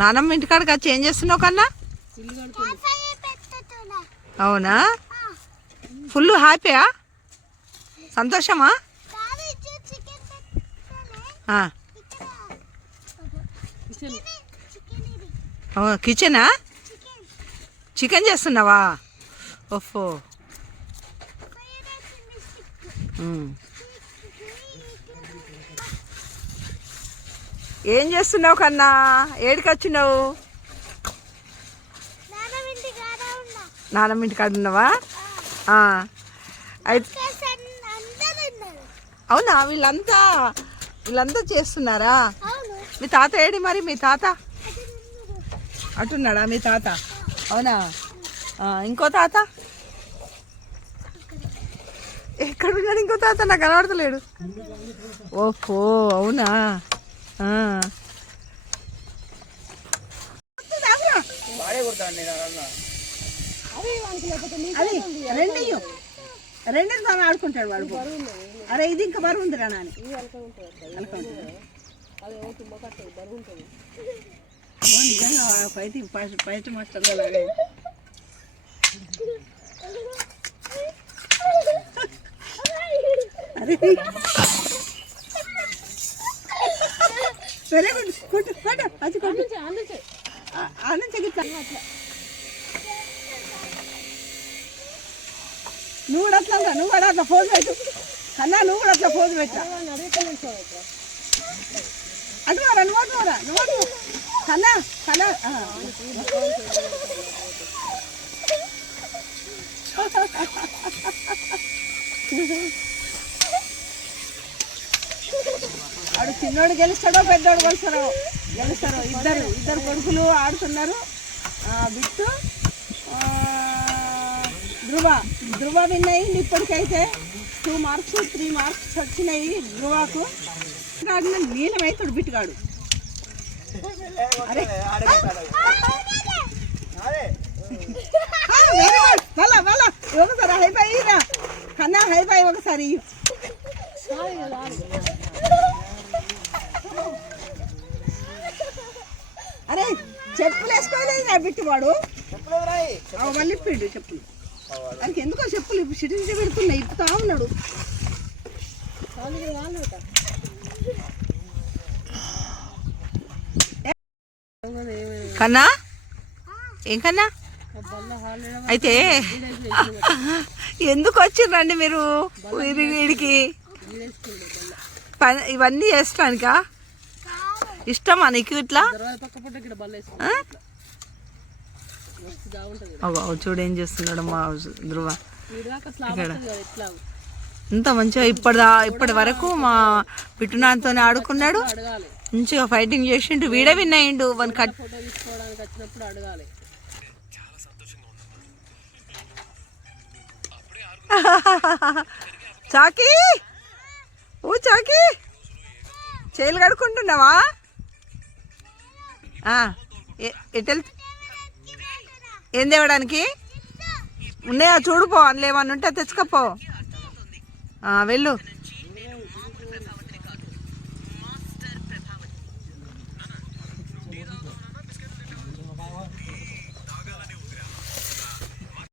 నానమ్మ ఇంటికాడికి వచ్చి ఏం చేస్తున్నావు కన్నా? అవునా, ఫుల్ హ్యాపీయా, సంతోషమా? కిచెనా? చికెన్ చేస్తున్నావా? ఓఫో. ఏం చేస్తున్నావు కన్నా? ఏడికి వచ్చినావు? నానమ్మ ఇంటికాడ ఉన్నావా? అయితే అవునా, వీళ్ళంతా చేస్తున్నారా? మీ తాత ఏడి మరి? మీ తాత అటున్నాడా మీ తాత? అవునా, ఇంకో తాత ఎక్కడున్నాడు? ఇంకో తాత నాకు కనబడతలేడు. ఓహో, అవునా. రెండింటి దాన్ని ఆడుకుంటాడు వాడు. అరే ఇది ఇంకా బరువు ఉందిరా నాని. ఫైట్ మాస్టర్ అరే వెరీ గుడ్. కొట్టు కొట్టు అది కొట్టు. నువ్వు కూడా అట్లా నువ్వు కూడా అట్లా ఫోన్ పెట్టు కన్నా. నువ్వు కూడా అట్లా ఫోన్ పెట్టా. అటువారా నువ్వు అటువారా నువ్వు అటు కన్నా కన్నా. వాడు చిన్నోడు గెలుస్తాడో పెద్దోడు గెలుస్తారో ఇద్దరు కొడుకులు ఆడుతున్నారు. బిట్టు ధృవ విన్ అయింది. ఇప్పటికైతే 2 మార్క్స్ 3 మార్క్స్ వచ్చినాయి ధృవకు. ఆడిన నీలమైతాడు బిట్టుగాడు. అరే వెరీ గుడ్. మళ్ళా ఒకసారి హైఫై రా కన్నా, హైఫై ఒకసారి. అరే చెప్పులు వేసుకోలేదు నా బిట్టువాడు. మళ్ళీ ఇప్పిండు చెప్పులు. దానికి ఎందుకో చెప్పులు సిటీ పెడుతున్నాయి, ఇప్పుతా ఉన్నాడు. కన్నా ఏం కన్నా? అయితే ఎందుకు వచ్చిర్రండి మీరు వీడికి? ఇవన్నీ చేస్తానికా? ఇష్టమా నీకు ఇట్లా? చూడు ఏం చేస్తున్నాడు మా ధృవ. ఇంత మంచిగా ఇప్పటి వరకు మా పిట్టునాతో ఆడుకున్నాడు, మంచిగా ఫైటింగ్ చేసిండు. వీడే విన్ అయ్యిండు. వన్ కట్ చాకీ, ఓ చాకీ, చేతులు కడుక్కుంటున్నావా? ఎటెల్ ఏం తేవడానికి ఉన్నాయా చూడుపో. అందులో ఏమన్నా ఉంటే తెచ్చుకపో. వెళ్ళు.